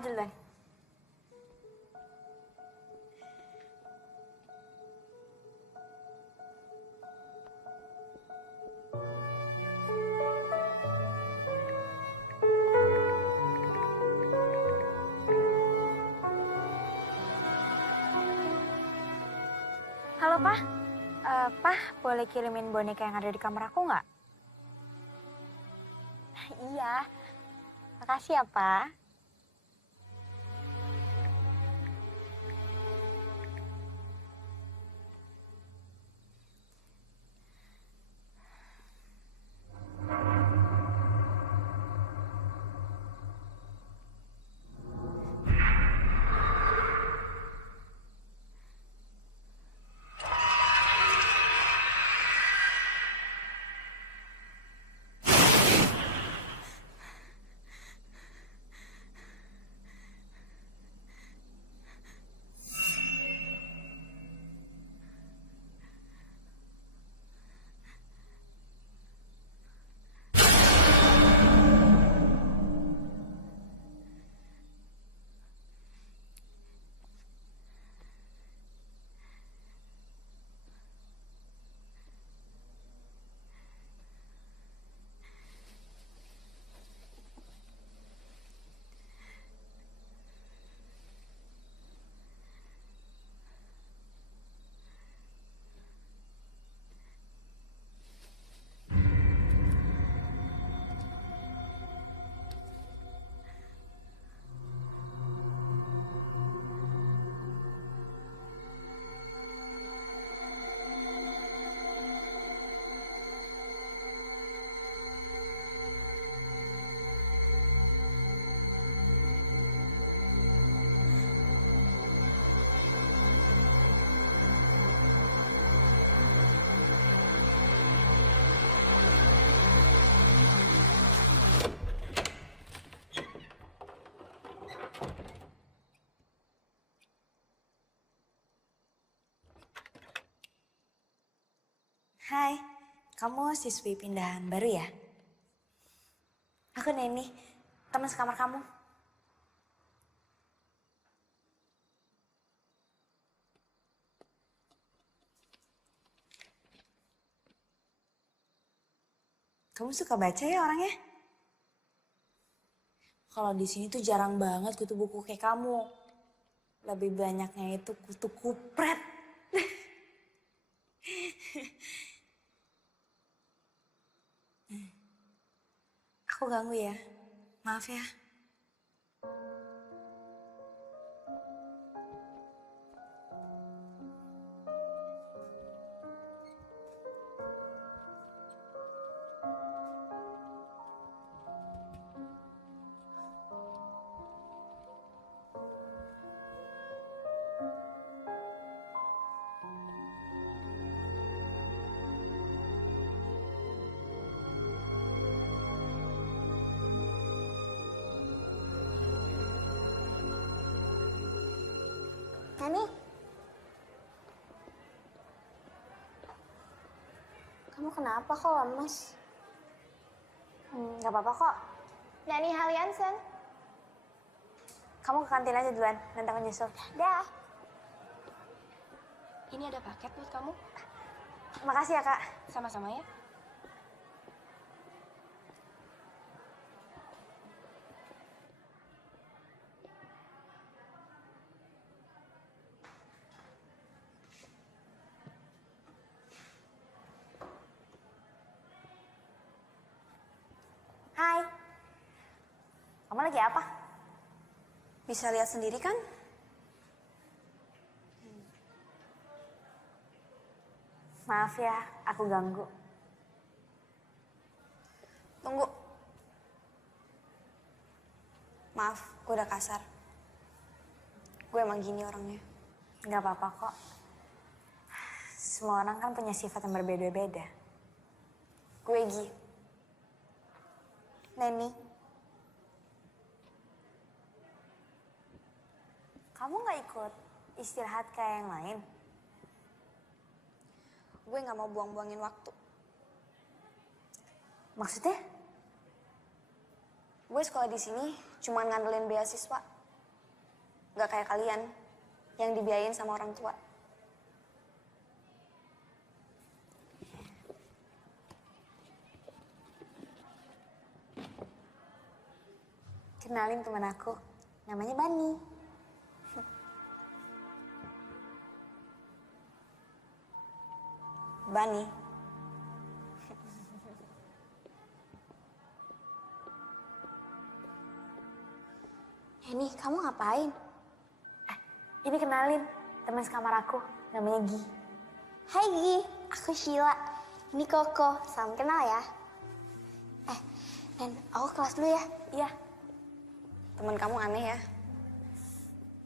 aja duluan. Halo, Pak. Pak, boleh kirimin boneka yang ada di kamar aku nggak? Iya. Makasih ya, Pak. Hai, kamu siswi pindahan baru ya? Aku Neni, teman sekamar kamu. Kamu suka baca ya orangnya? Kalau di sini tuh jarang banget kutu buku kayak kamu. Lebih banyaknya itu kutu kupret. Aku ganggu ya, maaf ya. Nani, kamu kenapa kok lemes? Gak apa-apa kok. Nani Haliansen. Kamu ke kantin aja duluan, nanti aku nyusul. Dah. Ini ada paket buat kamu. Makasih ya, Kak. Sama-sama ya. Hai. Kamu lagi apa? Bisa lihat sendiri kan? Maaf ya, aku ganggu. Tunggu. Maaf, gue udah kasar. Gue emang gini orangnya. Gak apa-apa kok. Semua orang kan punya sifat yang berbeda-beda. Gue Gi. Neni. Kamu gak ikut istirahat kayak yang lain? Gue gak mau buang-buangin waktu. Maksudnya? Gue sekolah di sini cuma ngandelin beasiswa. Gak kayak kalian yang dibiayain sama orang tua. Kenalin teman aku, namanya Bani. Bani. Ini kamu ngapain? Ini kenalin teman sekamar aku, namanya Gi. Hai Gi, aku Sheila. Ini Koko, salam kenal ya. Dan aku kelas dulu ya. Iya. Teman kamu aneh ya?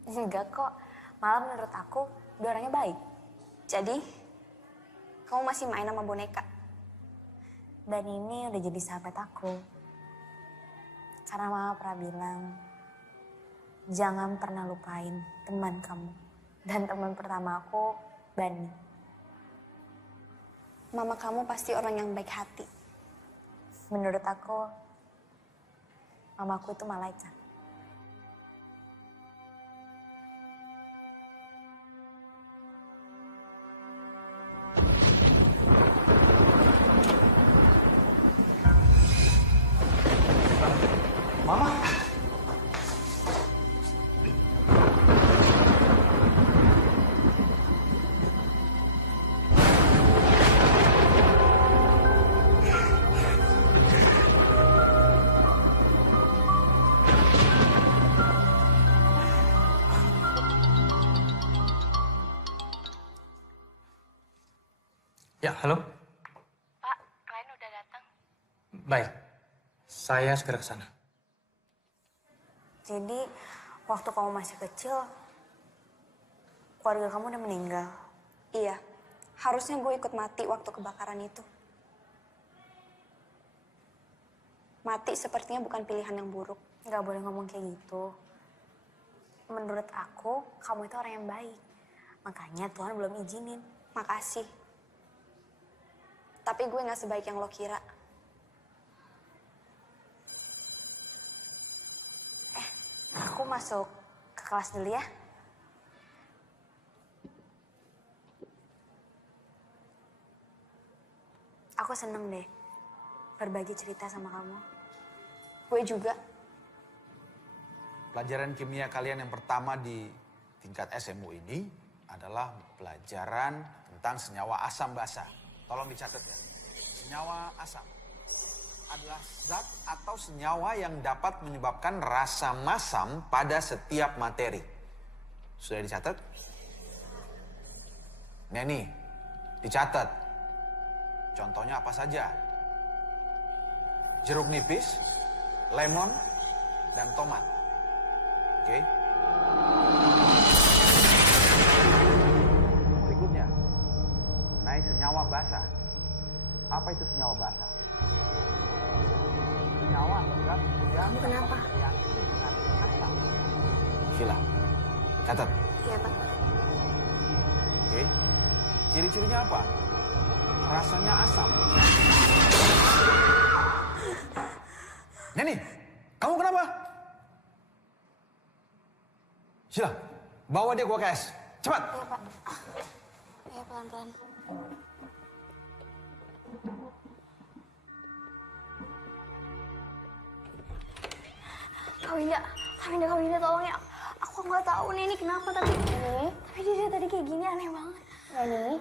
Enggak kok, malah menurut aku dia orangnya baik. Jadi, kamu masih main sama boneka? Dan ini udah jadi sahabat aku. Karena mama pernah bilang, jangan pernah lupain teman kamu. Dan teman pertama aku, Bani. Mama kamu pasti orang yang baik hati. Menurut aku, mamaku itu malaikat. Mama. Ya, halo. Pak, klien udah datang. Baik, saya segera ke sana. Jadi, waktu kamu masih kecil, keluarga kamu udah meninggal. Iya, harusnya gue ikut mati waktu kebakaran itu. Mati sepertinya bukan pilihan yang buruk. Nggak boleh ngomong kayak gitu. Menurut aku, kamu itu orang yang baik. Makanya Tuhan belum izinin. Makasih. Tapi gue gak sebaik yang lo kira. Aku masuk ke kelas dulu ya. Aku seneng deh berbagi cerita sama kamu. Gue juga. Pelajaran kimia kalian yang pertama di tingkat SMU ini adalah pelajaran tentang senyawa asam basa. Tolong dicatat ya. Senyawa asam adalah zat atau senyawa yang dapat menyebabkan rasa masam pada setiap materi. Sudah dicatat? Nah nih, dicatat. Contohnya apa saja? Jeruk nipis, lemon, dan tomat. Oke. Berikutnya, naik senyawa basa. Apa itu senyawa basa? Senyawa atau zat yang Kenapa? bereaksi dengan asam. Sheila, catat. Iya, Pak. Oke. Ciri-cirinya apa? Rasanya asam. Neni, kamu kenapa? Sheila, bawa dia ke UKS. Cepat. Iya, Pak. Iya, pelan-pelan. Kak Winda, tolong ya. Aku nggak tahu nih ini kenapa tapi dia tadi kayak gini aneh banget. Nani,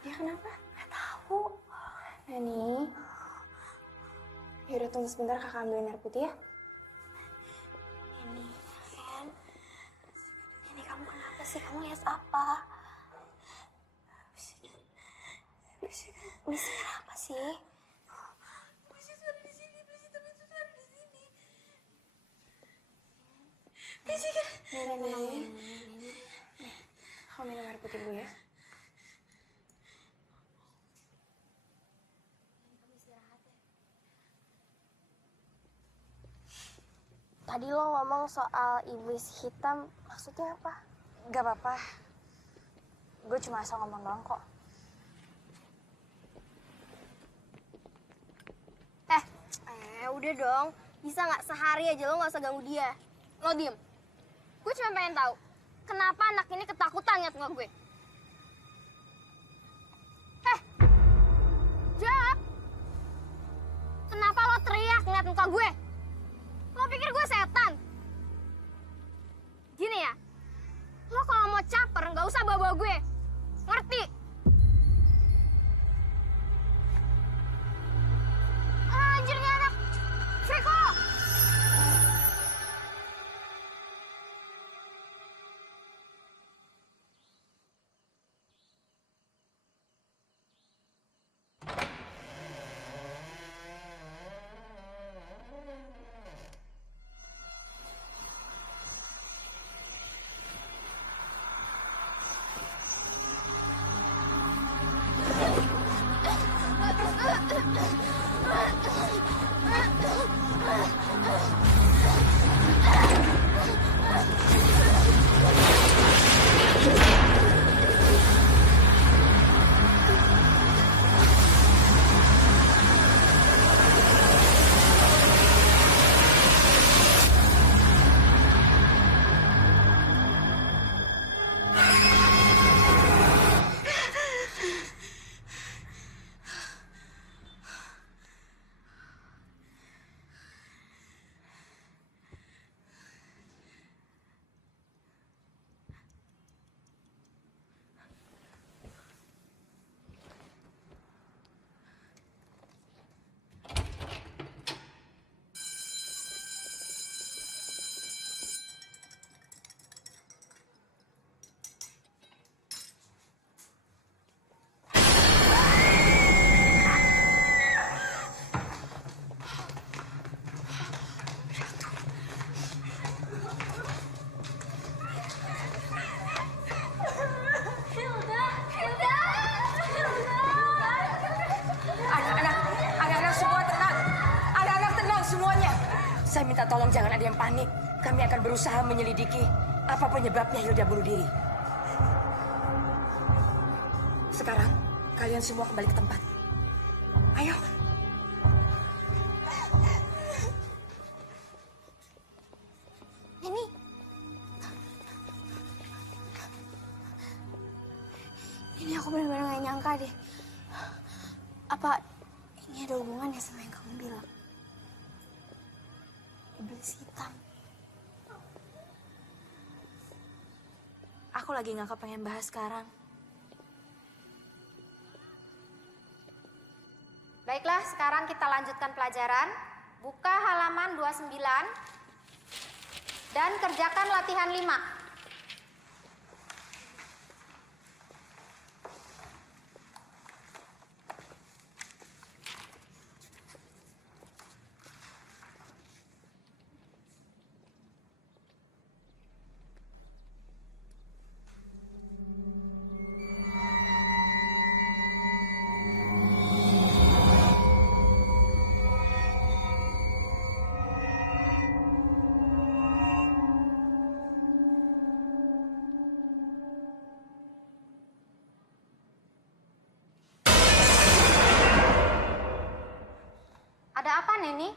dia kenapa? Nggak tahu. Nani. Yaudah tunggu sebentar kakak ambilin air putih ya. Ini kamu kenapa sih? Kamu lihat apa? Bisik apa sih? Nani. Kamu minum air putih dulu ya. Tadi lo ngomong soal iblis hitam, maksudnya apa? Gak apa-apa. Gue cuma asal ngomong doang kok. Udah dong. Bisa nggak sehari aja lo nggak usah ganggu dia. Lo diem. Gue cuma pengen tahu, kenapa anak ini ketakutan ngeliat muka gue? Jawab! Kenapa lo teriak ngeliat muka gue? Lo pikir gue setan? Gini ya, lo kalau mau caper nggak usah bawa-bawa gue. Ngerti? Anjir nih anak! Freko! Anak-anak semua tenang. Anak-anak tenang semuanya. Saya minta tolong jangan ada yang panik. Kami akan berusaha menyelidiki apa penyebabnya Hilda bunuh diri. Sekarang kalian semua kembali ke tempat. Ayo. Ini aku benar-benar gak nyangka deh. Apa ini ada hubungannya sama yang kamu bilang? Iblis hitam. Aku lagi gak kepengen bahas sekarang. Baiklah, sekarang kita lanjutkan pelajaran. Buka halaman 29 dan kerjakan latihan 5. Ada apa, Neni?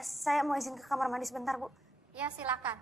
Saya mau izin ke kamar mandi sebentar, Bu. Ya, silakan.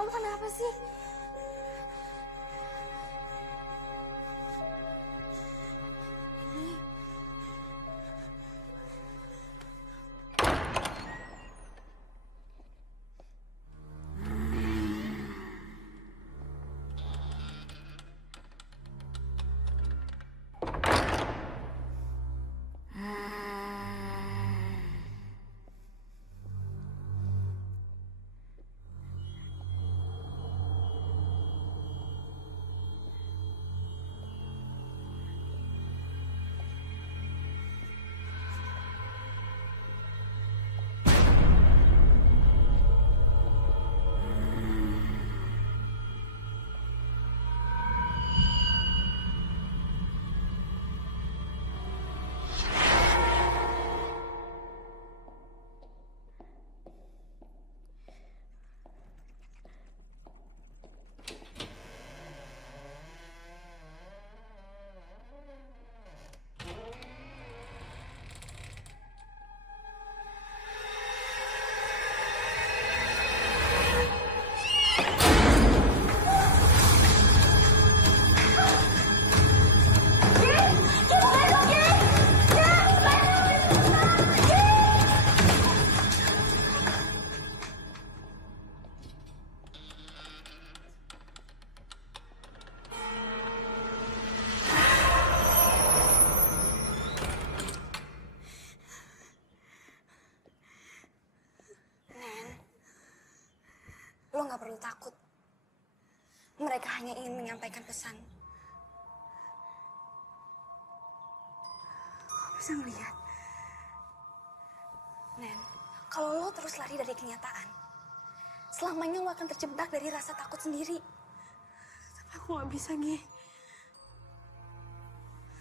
kamu kenapa sih? Ini... Lo nggak perlu takut. Mereka hanya ingin menyampaikan pesan. Lo bisa ngeliat, Nen, kalau lo terus lari dari kenyataan, selamanya lo akan terjebak dari rasa takut sendiri. Tapi aku nggak bisa, Gi.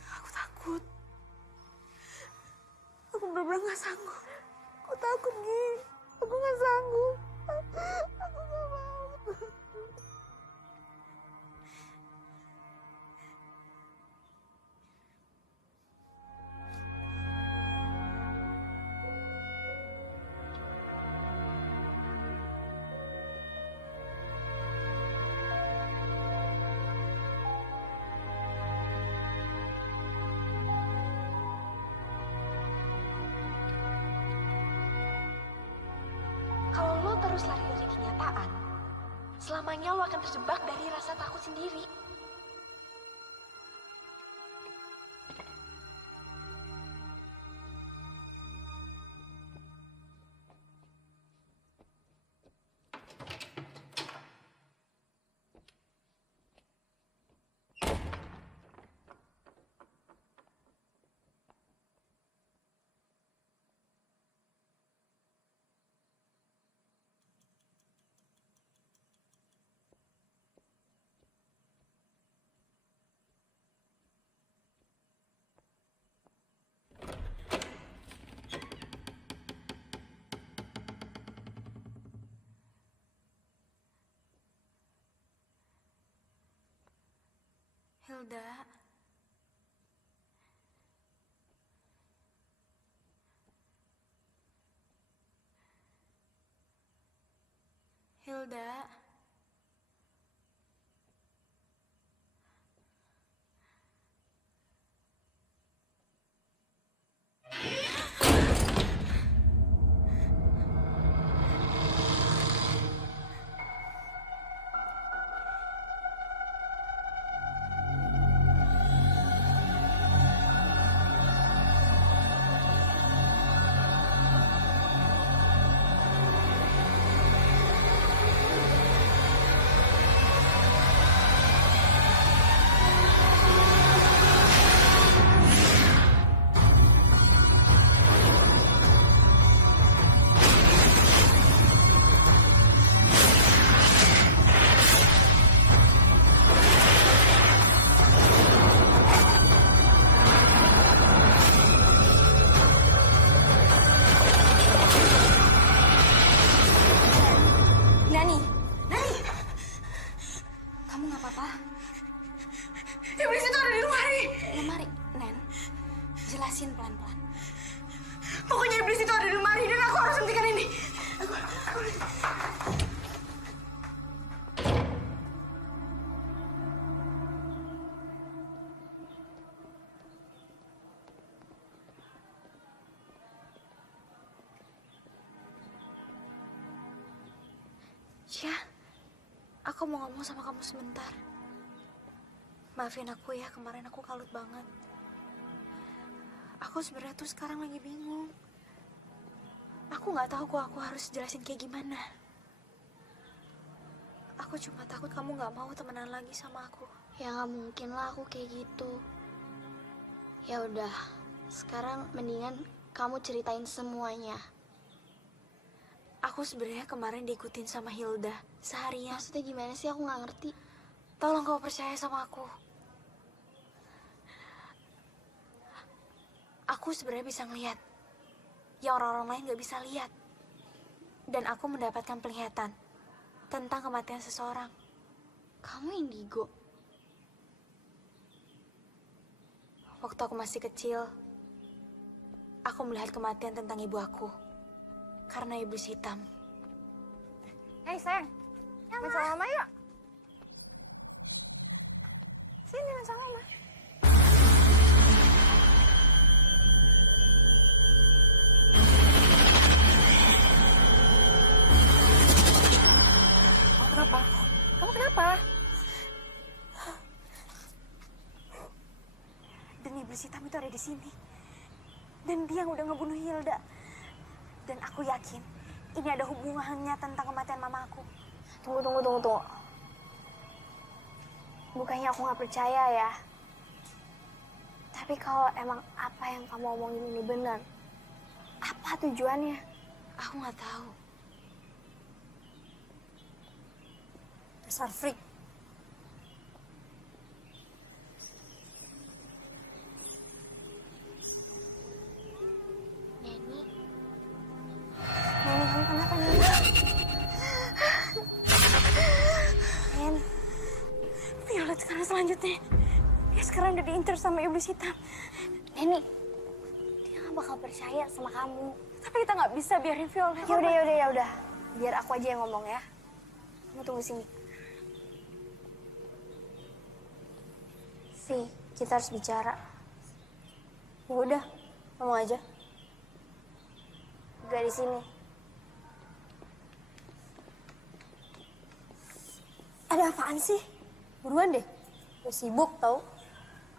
Aku takut. Aku bener-bener nggak sanggup. Aku takut, Gi. Aku nggak sanggup. Aku gak mau. Kalau lo terus lari dari kenyataan, selamanya lo akan terjebak dari rasa takut sendiri. Hilda. Hilda. Tasya, aku mau ngomong sama kamu sebentar. Maafin aku ya, kemarin aku kalut banget. Aku sebenarnya tuh sekarang lagi bingung. Aku nggak tahu kok aku harus jelasin kayak gimana. Aku cuma takut kamu nggak mau temenan lagi sama aku. Ya nggak mungkin lah aku kayak gitu. Ya udah, sekarang mendingan kamu ceritain semuanya. Aku sebenarnya kemarin diikutin sama Hilda seharian. Maksudnya gimana sih? Aku nggak ngerti. Tolong kau percaya sama aku. Aku sebenarnya bisa ngelihat yang orang-orang lain nggak bisa lihat. Dan aku mendapatkan penglihatan tentang kematian seseorang. Kamu indigo? Waktu aku masih kecil, aku melihat kematian tentang ibu aku karena iblis hitam. Hei sayang, main sama mama yuk. Sini main sama mama. Kenapa? Kamu kenapa? Dan iblis hitam itu ada di sini. Dan dia yang udah ngebunuh Hilda. Dan aku yakin ini ada hubungannya tentang kematian mama aku. Tunggu. Bukannya aku nggak percaya ya. Tapi kalau emang apa yang kamu omongin ini benar, apa tujuannya? Aku nggak tahu. Dasar freak. Neni, Kamu kenapa nih? Violet sekarang selanjutnya. Dia sekarang udah diinter sama iblis hitam. Neni, dia nggak bakal percaya sama kamu. Tapi kita nggak bisa biarin Violet. Ya udah. Biar aku aja yang ngomong ya. Kamu tunggu sini. Vi, kita harus bicara. Ya udah, ngomong aja. Gak di sini. Ada apaan sih? Buruan deh. Gue sibuk tau.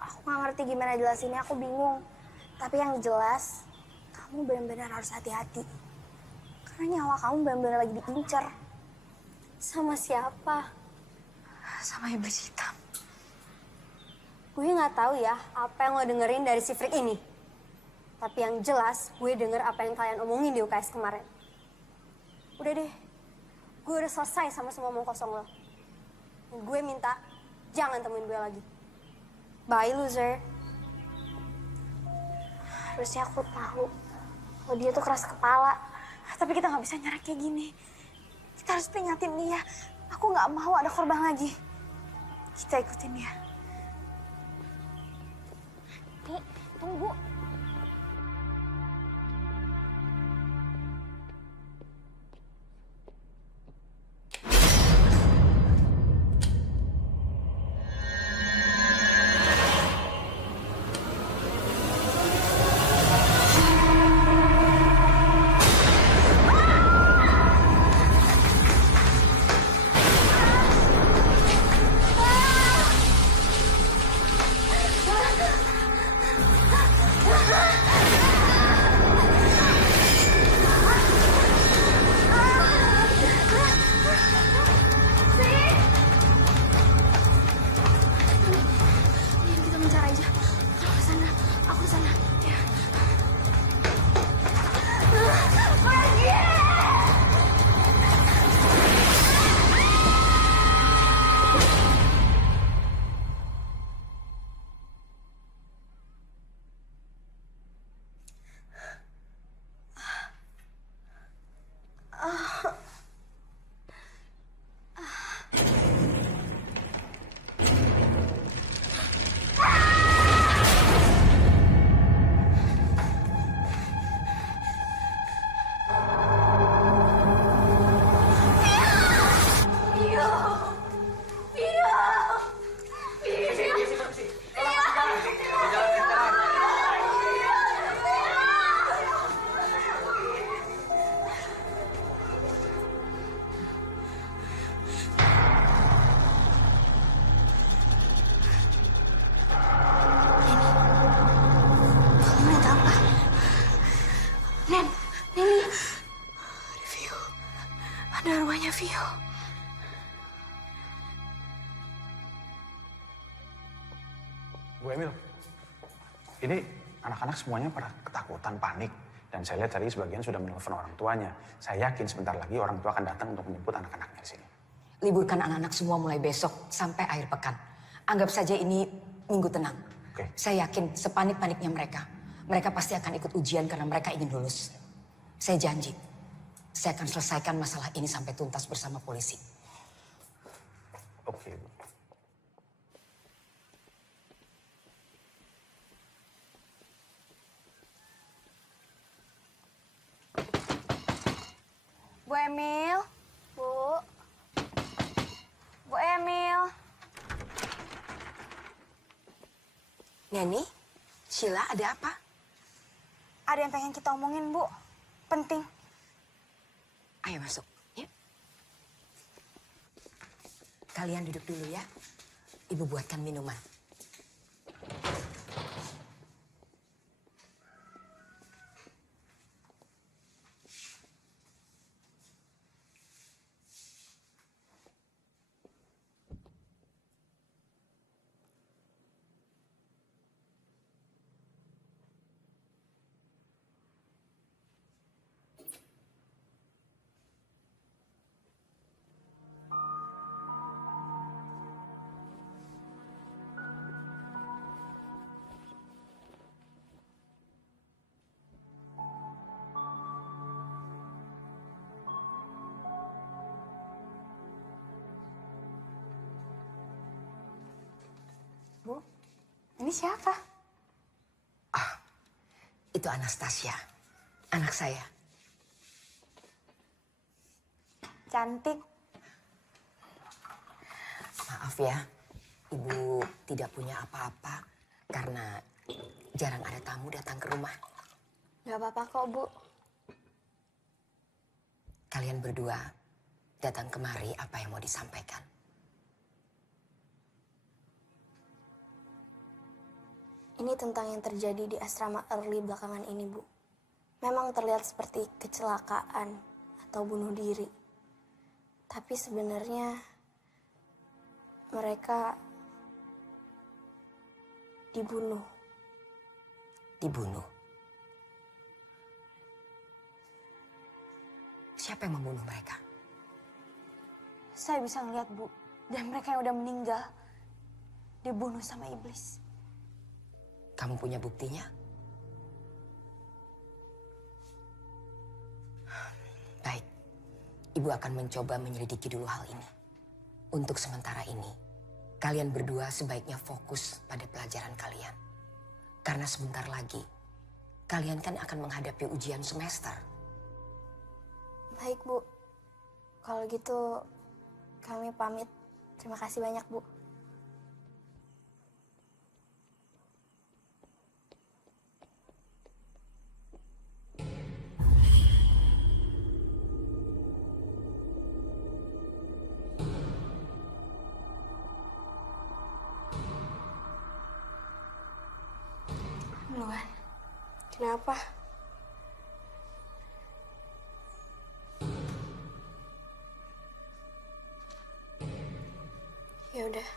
Aku nggak ngerti gimana jelasinnya, aku bingung. Tapi yang jelas, kamu benar-benar harus hati-hati. Karena nyawa kamu benar-benar lagi diincar. Sama siapa? Sama iblis hitam. Gue nggak tahu ya apa yang lo dengerin dari si freak ini. Tapi yang jelas gue denger apa yang kalian omongin di UKS kemarin. Udah deh, gue udah selesai sama semua omong kosong lo. Dan gue minta jangan temuin gue lagi. Bye loser. Harusnya aku tahu kalau dia tuh keras kepala. Tapi kita nggak bisa nyerah kayak gini. Kita harus peringatin dia. Aku nggak mau ada korban lagi. Kita ikutin dia. Nih, tunggu. Ada rumahnya Vio. Bu Emil, ini anak-anak semuanya pada ketakutan, panik. Dan saya lihat tadi sebagian sudah menelpon orang tuanya. Saya yakin sebentar lagi orang tua akan datang untuk menjemput anak-anaknya di sini. Liburkan anak-anak semua mulai besok sampai akhir pekan. Anggap saja ini minggu tenang. Oke. Saya yakin sepanik-paniknya mereka. Mereka pasti akan ikut ujian karena mereka ingin lulus. Saya janji, saya akan selesaikan masalah ini sampai tuntas bersama polisi. Oke, Bu. Bu Emil. Bu Emil. Neni, Sheila ada apa? Ada yang pengen kita omongin, Bu. Penting. Ayo masuk, ya. Kalian duduk dulu ya. Ibu buatkan minuman. Bu, ini siapa? Itu Anastasia, anak saya. Cantik. Maaf ya, Ibu tidak punya apa-apa karena jarang ada tamu datang ke rumah. Gak apa-apa kok, Bu. Kalian berdua datang kemari, apa yang mau disampaikan? Ini tentang yang terjadi di asrama Early belakangan ini, Bu. Memang terlihat seperti kecelakaan atau bunuh diri. Tapi sebenarnya mereka dibunuh. Dibunuh. Siapa yang membunuh mereka? Saya bisa ngeliat, Bu. Dan mereka yang udah meninggal dibunuh sama iblis. Kamu punya buktinya? Baik, Ibu akan mencoba menyelidiki dulu hal ini. Untuk sementara ini, kalian berdua sebaiknya fokus pada pelajaran kalian. Karena sebentar lagi, kalian kan akan menghadapi ujian semester. Baik, Bu. Kalau gitu, kami pamit. Terima kasih banyak, Bu. Luan, Kenapa? Ya udah.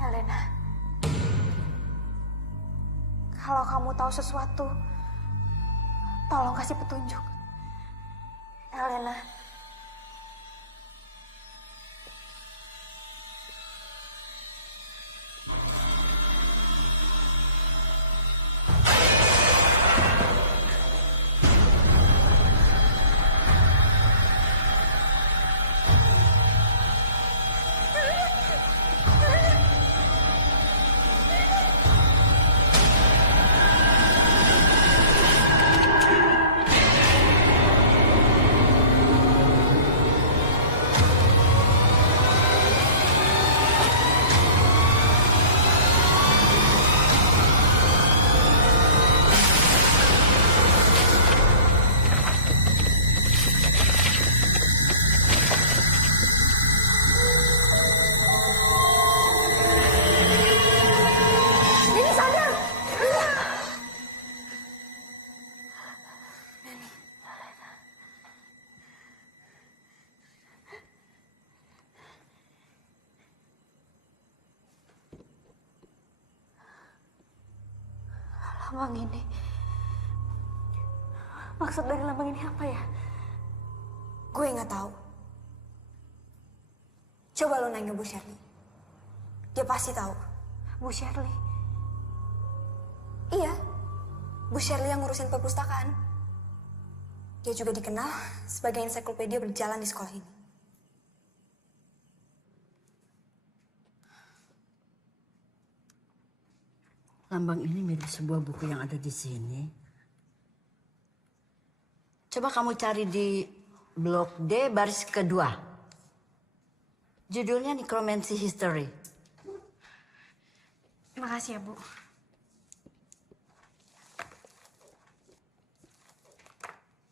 Elena. Kalau kamu tahu sesuatu, tolong kasih petunjuk. Elena. Lambang ini. Maksud dari lambang ini apa ya? Gue nggak tahu. Coba lo nanya Bu Shirley. Dia pasti tahu. Bu Shirley. Iya, Bu Shirley yang ngurusin perpustakaan. Dia juga dikenal sebagai ensiklopedia berjalan di sekolah ini. Lambang ini mirip sebuah buku yang ada di sini. Coba kamu cari di blok D baris kedua. Judulnya Necromancy History. Makasih ya, Bu.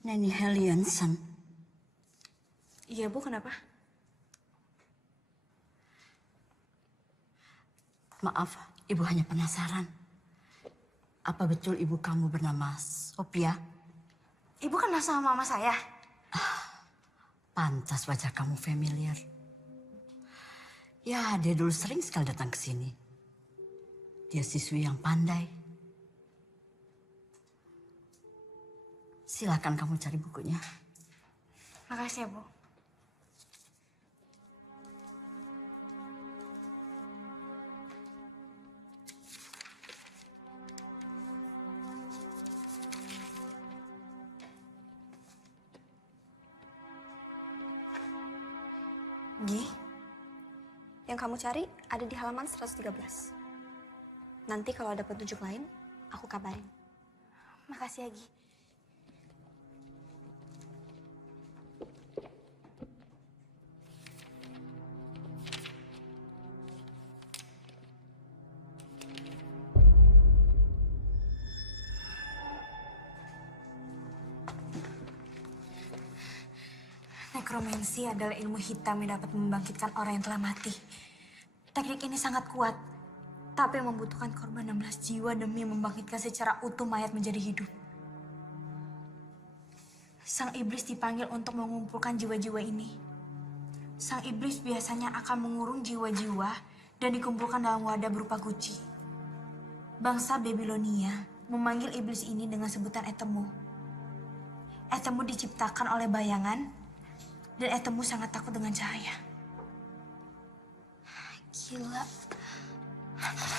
Nanny Hellianson. Iya, Bu, kenapa? Maaf, Ibu hanya penasaran. Apa betul ibu kamu bernama Sophia? Ibu kenal sama mama saya. Pantas wajah kamu familiar. Ya, dia dulu sering sekali datang ke sini. Dia siswi yang pandai. Silakan kamu cari bukunya. Makasih ya, Bu. Gi, yang kamu cari ada di halaman 113. Nanti kalau ada petunjuk lain, aku kabarin. Makasih ya, Gi. Nekromansi adalah ilmu hitam yang dapat membangkitkan orang yang telah mati. Teknik ini sangat kuat, tapi membutuhkan korban 16 jiwa demi membangkitkan secara utuh mayat menjadi hidup. Sang iblis dipanggil untuk mengumpulkan jiwa-jiwa ini. Sang iblis biasanya akan mengurung jiwa-jiwa dan dikumpulkan dalam wadah berupa guci. Bangsa Babilonia memanggil iblis ini dengan sebutan Etemu. Etemu diciptakan oleh bayangan, dan Etemu sangat takut dengan cahaya. Gila.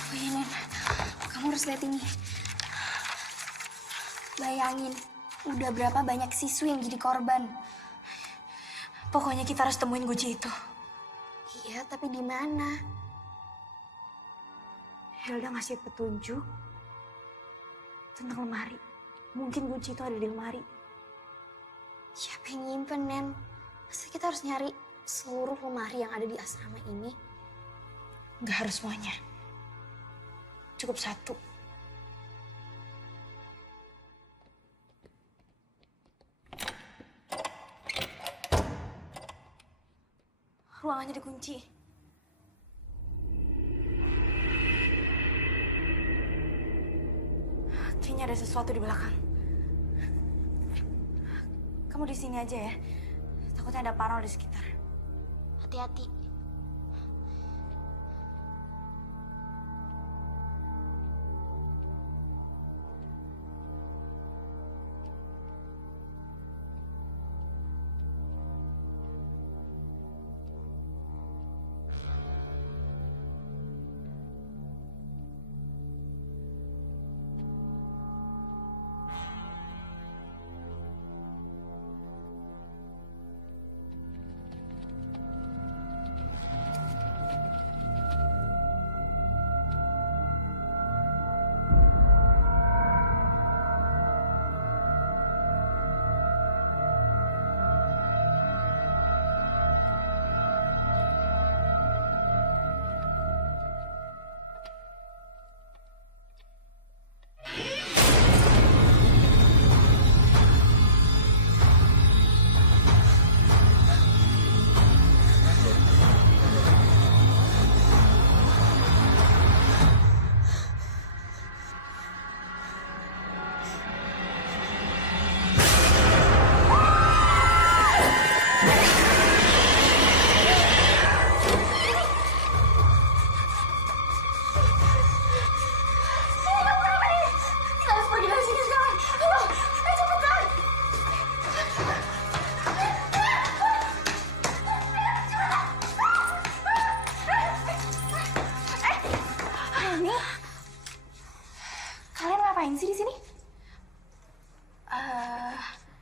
Bayangin, kamu harus lihat ini. Bayangin, udah berapa banyak siswi yang jadi korban. Pokoknya kita harus temuin guci itu. Iya, tapi di mana? Hilda ngasih petunjuk tentang lemari. Mungkin kunci itu ada di lemari. Siapa yang nyimpen, Nen? Masa kita harus nyari seluruh lemari yang ada di asrama ini? Nggak harus semuanya. Cukup satu. Ruangannya dikunci. Kayaknya ada sesuatu di belakang. Kamu di sini aja ya. Takutnya ada parno di sekitar. Hati-hati.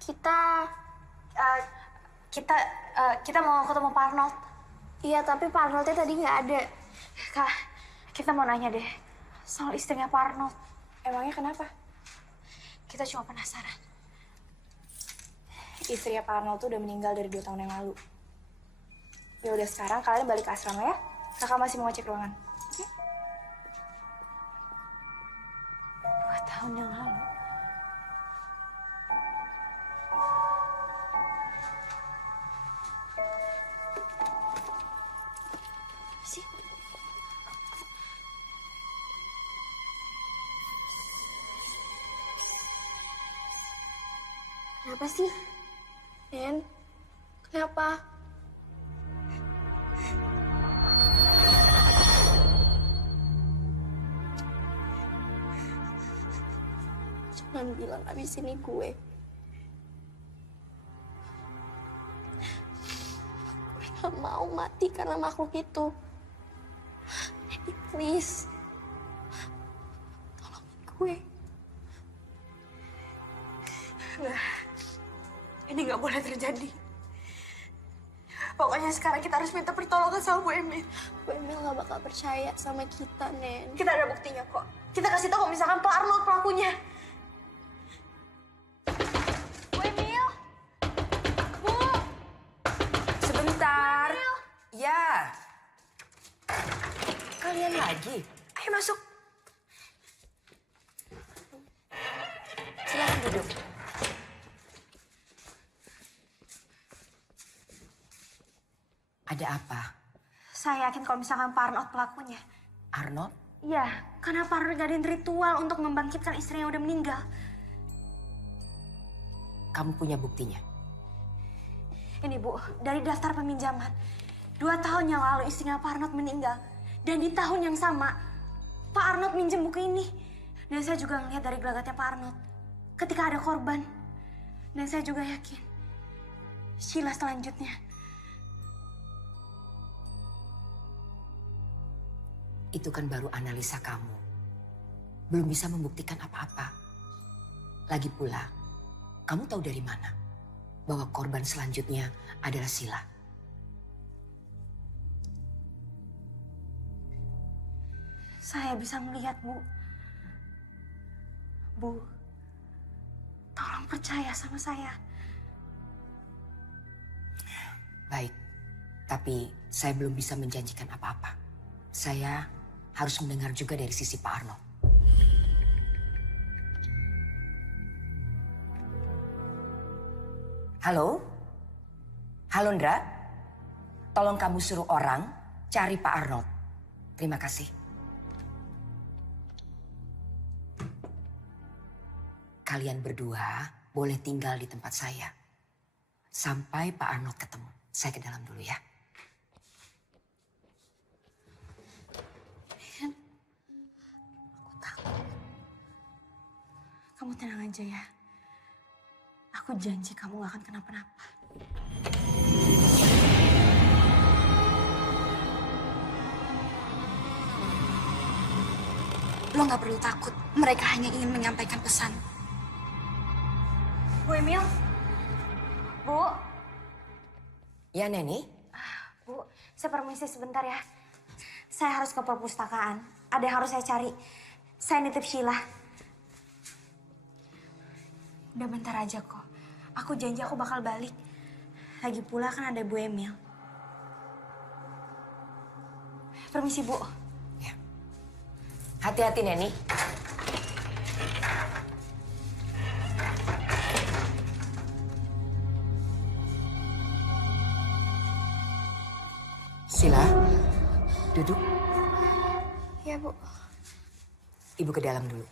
Kita mau ketemu Pak Arnold. Iya, tapi Pak Arnoldnya tadi nggak ada. Kak, kita mau nanya deh soal istrinya Pak Arnold. Emangnya kenapa? Kita cuma penasaran. Istrinya Pak Arnold tuh udah meninggal dari 2 tahun yang lalu. Ya udah, sekarang kalian balik ke asrama ya. Kakak masih mau ngecek ruangan. 2 tahun yang lalu. Sih. Kenapa sih? Nen, kenapa? Cuman bilang abis ini gue. Gue gak mau mati karena makhluk itu. Jadi please, tolongin gue. Nggak. Ini nggak boleh terjadi. Pokoknya sekarang kita harus minta pertolongan sama Bu Emil. Bu Emil gak bakal percaya sama kita, Nen. Kita ada buktinya kok. Kita kasih tahu kalau misalkan Pak Arnold pelakunya. Bu Emil! Bu! Sebentar. Ya. Kalian lagi? Ayo masuk. Silakan duduk. Ada apa? Saya yakin kalau misalkan Pak Arnold pelakunya. Arnold? Iya, karena Pak Arnold ngadain ritual untuk membangkitkan istrinya yang udah meninggal. Kamu punya buktinya? Ini Bu, dari daftar peminjaman. 2 tahun yang lalu istrinya Pak Arnold meninggal. Dan di tahun yang sama, Pak Arnold minjem buku ini. Dan saya juga ngeliat dari gelagatnya Pak Arnold. Ketika ada korban. Dan saya juga yakin. Sheila selanjutnya. Itu kan baru analisa kamu. Belum bisa membuktikan apa-apa. Lagi pula, kamu tahu dari mana bahwa korban selanjutnya adalah Sheila? Saya bisa melihat, Bu. Bu, tolong percaya sama saya. Baik, tapi saya belum bisa menjanjikan apa-apa. Saya harus mendengar juga dari sisi Pak Arnold. Halo? Halo, Ndra? Tolong kamu suruh orang cari Pak Arnold. Terima kasih. Kalian berdua boleh tinggal di tempat saya. Sampai Pak Arnold ketemu. Saya ke dalam dulu ya. Kamu tenang aja ya. Aku janji kamu gak akan kenapa-napa. Lo gak perlu takut. Mereka hanya ingin menyampaikan pesan. Bu Emil? Bu? Ya, Neni? Bu, saya permisi sebentar ya. Saya harus ke perpustakaan. Ada yang harus saya cari. Saya nitip Sheila. Udah bentar aja kok. Aku janji aku bakal balik. Lagi pula kan ada Bu Emil. Permisi, Bu. Ya. Hati-hati, Neni. Sheila, duduk. Ya, Bu. Ibu ke dalam dulu.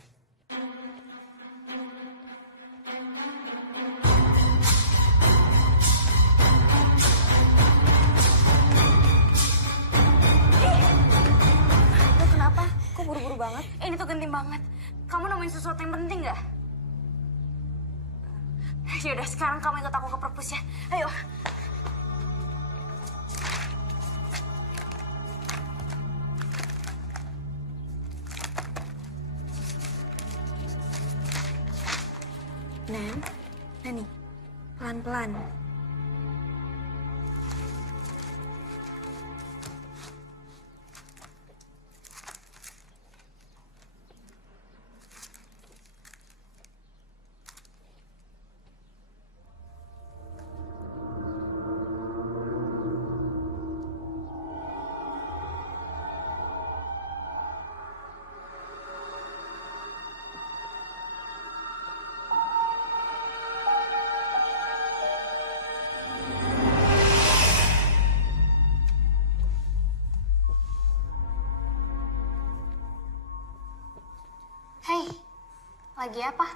Lo kenapa? Kok buru-buru banget? Ini tuh genting banget. Kamu nemuin sesuatu yang penting gak? Yaudah, sekarang kamu ikut aku ke perpus ya. Ayo. Neni, Pelan-pelan. Hei, lagi apa?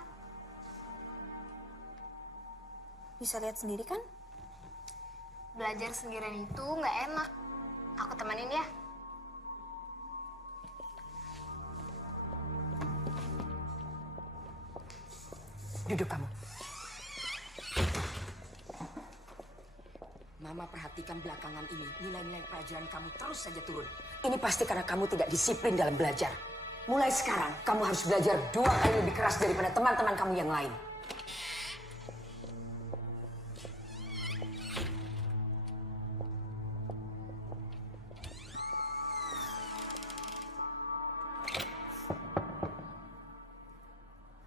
Bisa lihat sendiri kan? Belajar sendirian itu nggak enak. Aku temenin ya. Duduk kamu. Mama perhatikan belakangan ini, nilai-nilai pelajaran kamu terus saja turun. Ini pasti karena kamu tidak disiplin dalam belajar. Mulai sekarang, kamu harus belajar 2 kali lebih keras daripada teman-teman kamu yang lain.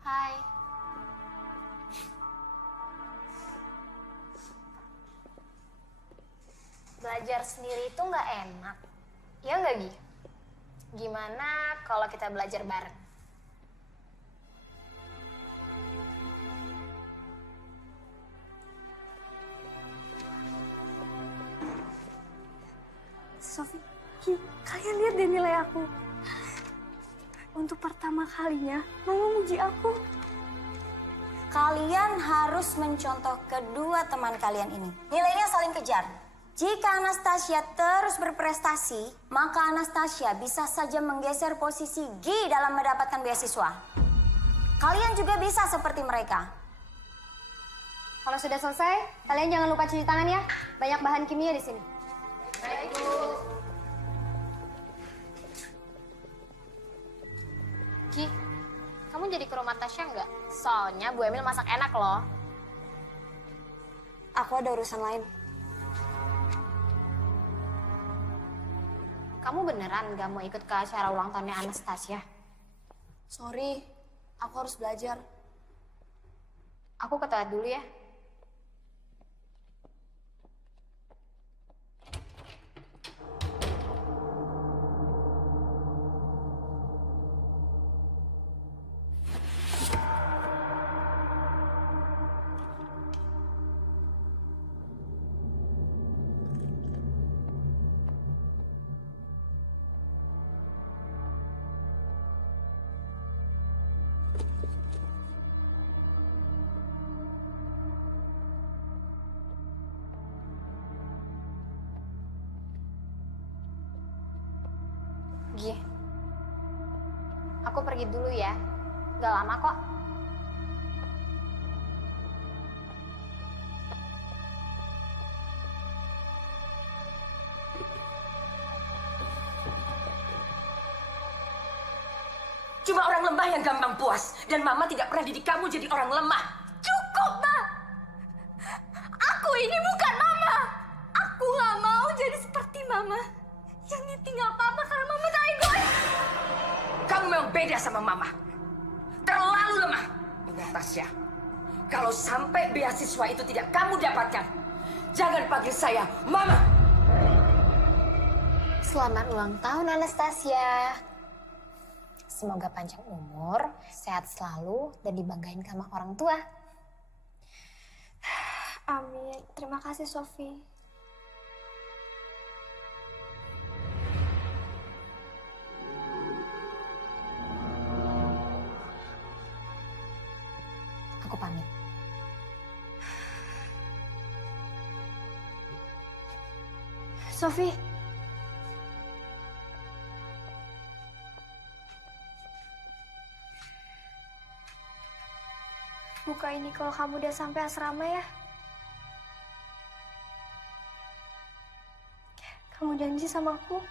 Hai. Belajar sendiri itu nggak enak. Ya nggak, Gi? Gimana kalau kita belajar bareng? Sofi, kalian lihat deh nilai aku. Untuk pertama kalinya, Mama muji aku. Kalian harus mencontoh kedua teman kalian ini. Nilainya saling kejar. Jika Anastasia terus berprestasi, maka Anastasia bisa saja menggeser posisi Gi dalam mendapatkan beasiswa. Kalian juga bisa seperti mereka. Kalau sudah selesai, kalian jangan lupa cuci tangan ya. Banyak bahan kimia di sini. Baik, Bu. Gi, kamu jadi ke rumah Tasya nggak? Soalnya Bu Emil masak enak loh. Aku ada urusan lain. Kamu beneran gak mau ikut ke acara ulang tahunnya Anastasia? Sorry, aku harus belajar. Aku ke toilet dulu ya. Gi, aku pergi dulu ya. Gak lama kok. Cuma orang lemah yang gampang puas. Dan Mama tidak pernah didik kamu jadi orang lemah. Cukup, Ma! Aku ini bukan Mama! Aku gak mau jadi seperti Mama. Yang ditinggal Papa karena Mama tak egois. Kamu memang beda sama Mama. Terlalu lemah. Ingat Tasya, kalau sampai beasiswa itu tidak kamu dapatkan, jangan panggil saya Mama. Selamat ulang tahun Anastasia. Semoga panjang umur, sehat selalu, dan dibanggain sama orang tua. Amin. Terima kasih, Sofi. Aku pamit. Sofi. Buka ini kalau kamu udah sampai asrama ya. Kamu janji sama aku?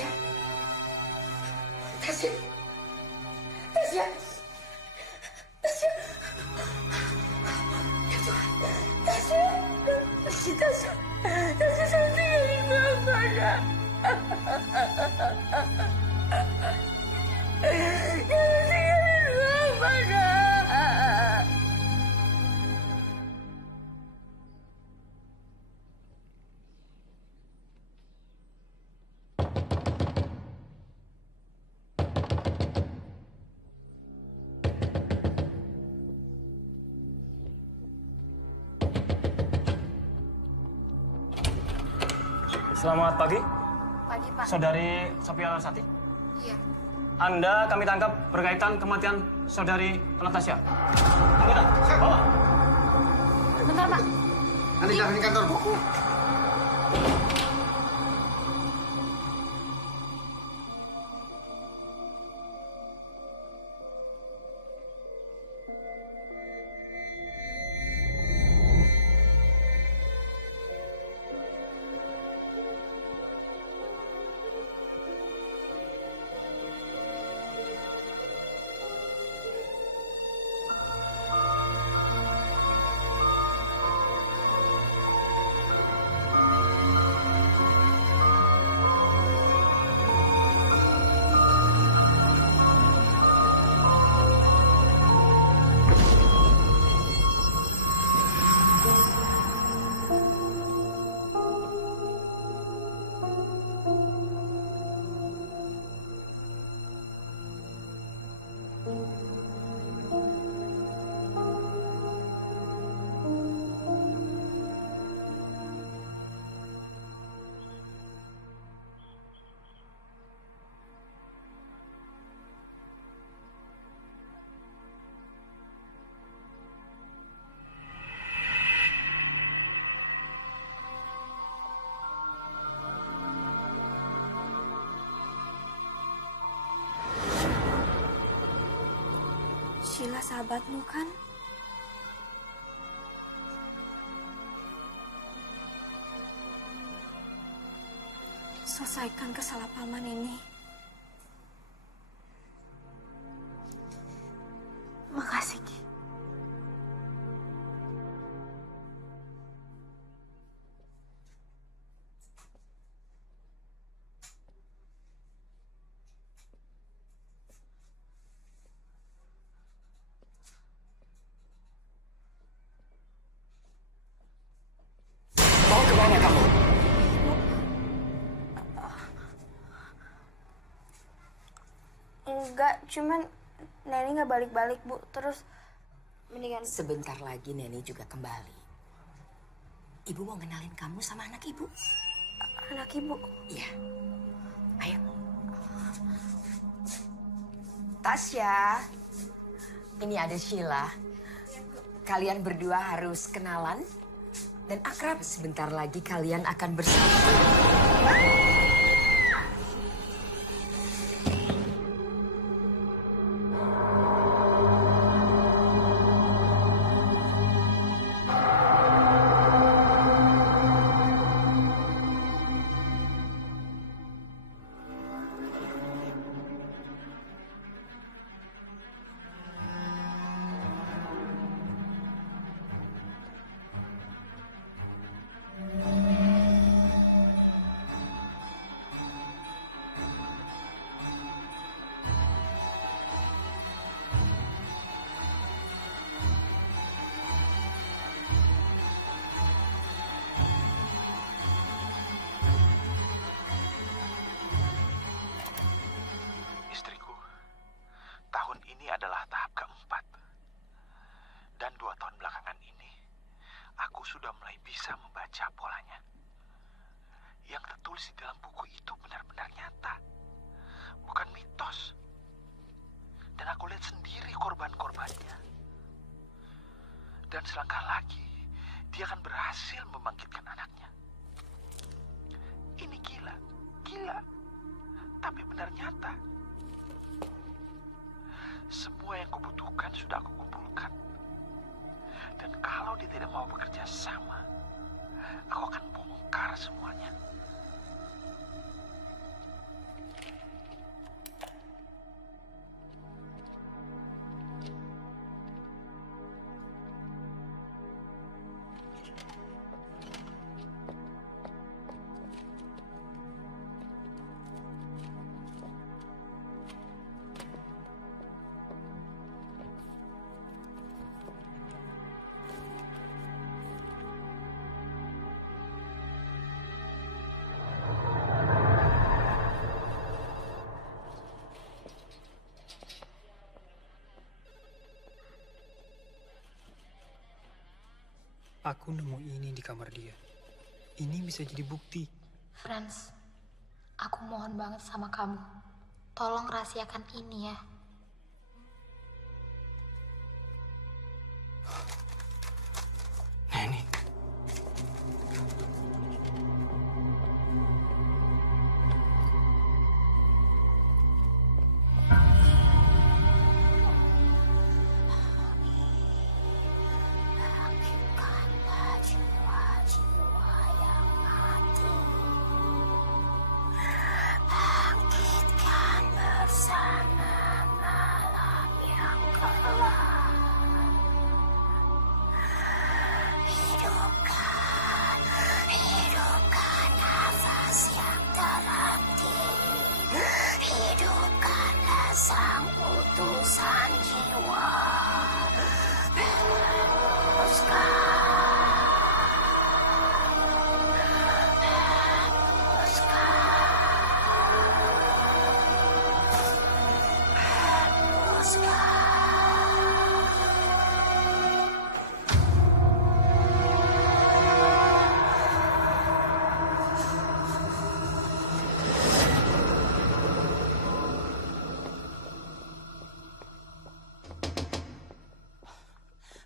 Tasya. Tasya. Tasya. Tasya. Ya Tuhan. Tasya. Tasya. Tasya. Tasya saya tinggalin Mama, Nak. Jangan tinggalin Mama, Nak. Selamat pagi, Pagi, Pak. Saudari Sophia Larsati. Iya. Anda kami tangkap berkaitan kematian Saudari Anastasia. Anggota, bawa. Bentar, Pak. Nanti jangan di kantor buku. Sheila sahabatmu kan? Selesaikan kesalahpahaman ini. Makasih, Ki. Mau kemana kamu? Enggak, cuman Neni nggak balik-balik, Bu. Terus mendingan Sebentar lagi Neni juga kembali. Ibu mau kenalin kamu sama anak ibu. anak Ibu. Iya. Ayo. Tasya. Ini ada Sheila. Kalian berdua harus kenalan dan akrab. Sebentar lagi kalian akan bersatu. Istriku, tahun ini adalah tahap keempat. Dan 2 tahun belakangan ini, aku sudah mulai bisa membaca polanya. Yang tertulis di dalam buku itu benar-benar nyata, bukan mitos. Dan aku lihat sendiri korban-korbannya. Dan selangkah lagi, dia akan berhasil membangkitkan anaknya. Ini gila, tapi benar nyata. Semua yang kubutuhkan sudah aku kumpulkan. Dan kalau dia tidak mau bekerja sama, aku akan bongkar semuanya. Aku nemu ini di kamar dia. Ini bisa jadi bukti. Franz, aku mohon banget sama kamu. Tolong rahasiakan ini ya. Nah ini.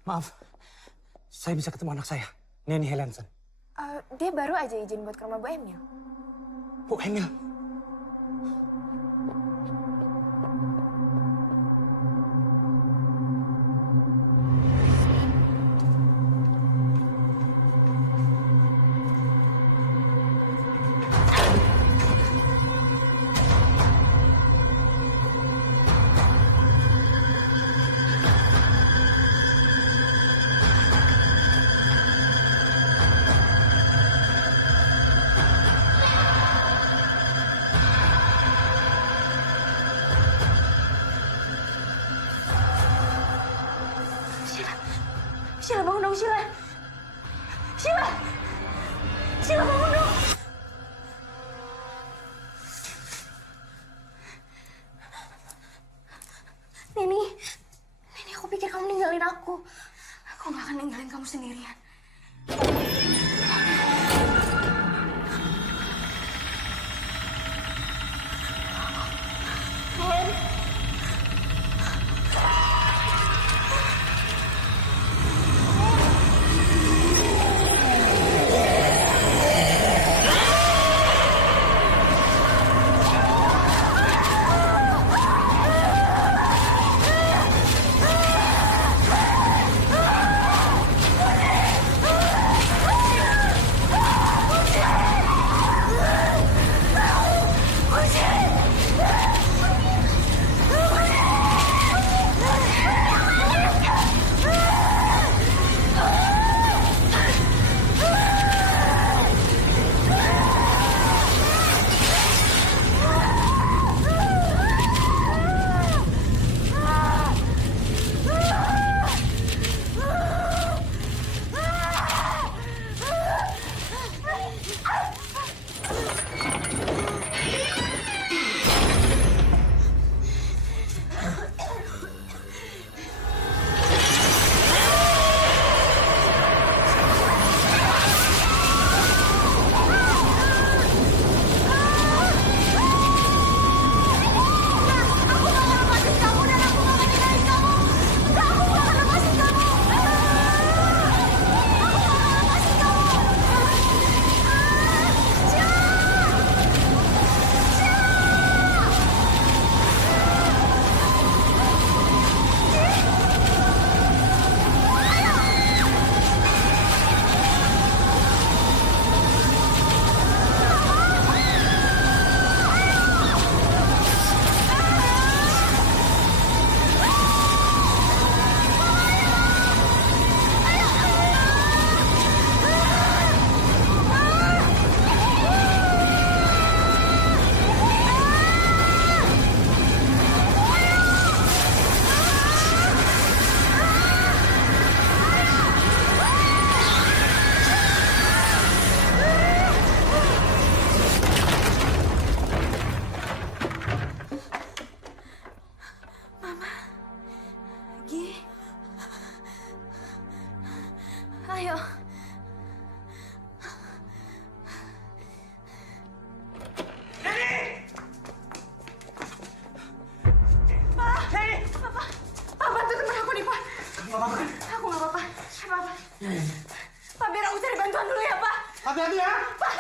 Maaf, saya bisa ketemu anak saya, Neni Helenson. Dia baru aja izin buat ke rumah Bu Emil. Bu Emil? Sheila bangun dong, Sheila. Sheila! Sheila bangun dong. Neni, aku pikir kamu ninggalin aku. Aku gak akan ninggalin kamu sendirian. Pak, biar aku cari bantuan dulu ya, Pak. Hati-hati ya. Pak.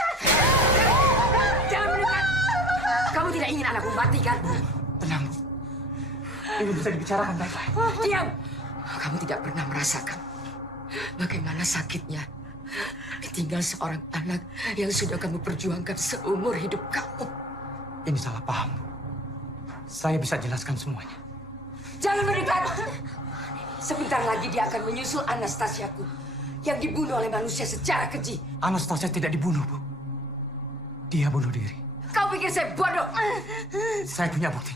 Jangan mendekat. Kamu tidak ingin anakku mati, kan? Tenang, Bu. Ini bisa dibicarakan baik-baik. Diam. Kamu tidak pernah merasakan bagaimana sakitnya ditinggal seorang anak yang sudah kamu perjuangkan seumur hidup kamu. Ini salah paham, Bu. Saya bisa jelaskan semuanya. Jangan mendekat. Sebentar lagi dia akan menyusul Anastasiaku yang dibunuh oleh manusia secara keji. Anastasia tidak dibunuh, Bu. Dia bunuh diri. Kau pikir saya bodoh? Saya punya bukti.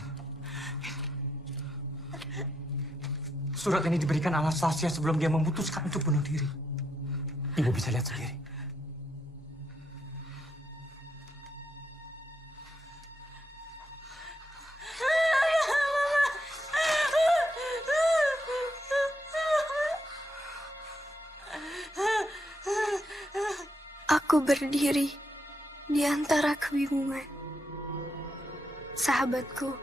Surat ini diberikan Anastasia sebelum dia memutuskan untuk bunuh diri. Ibu bisa lihat sendiri. Aku berdiri di antara kebingungan. Sahabatku,